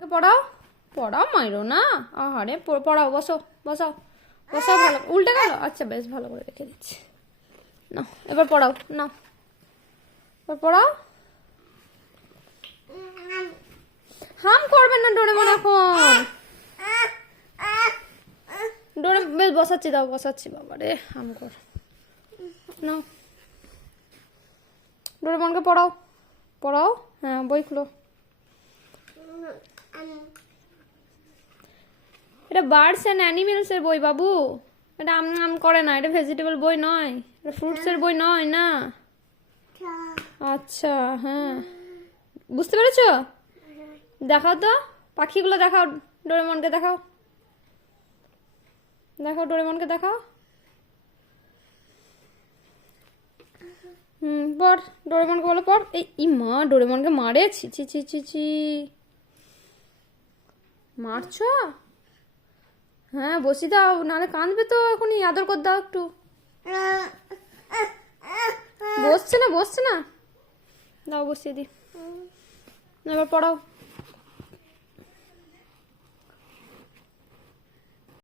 পড়াও পড়াও, মাইরো না। আহারে পড়াও, বসো বসাও বসাও। ভালো উল্টে গেল। আচ্ছা বেশ, ভালো করে রেখে দিচ্ছি। না এবার পড়াও, না এবার পড়াও। হাম করবেন না ডোরেমন এখন। বেশ বসাচ্ছি, দাও বসাচ্ছি। বাবা রে, হাম কর না। ডোরেমনকে পড়াও পড়াও। হ্যাঁ বই খুলো। এটা বার্ডস অ্যান্ড অ্যানিমেলস এর বই বাবু। এটা আম আম করে না, এটা ভেজিটেবল বই নয়, এটা ফ্রুটস এর বই নয় না। আচ্ছা হ্যাঁ, বুঝতে পেরেছো? দেখাও তো পাখিগুলো, দেখাও ডোরেমনকে, দেখাও দেখাও ডোরেমনকে দেখাও। পড় ডোরেমনকে বলো পড়। এই মা, ডোরেমনকে মারে? ছি ছি ছি ছি ছি, মারছো? হ্যাঁ বসি দাও, নাহলে কাঁদবে তো এখনই। আদর কর দাও একটু। বসছে না, বসছে না, দাও বসিয়ে দি। এবার পড়াও।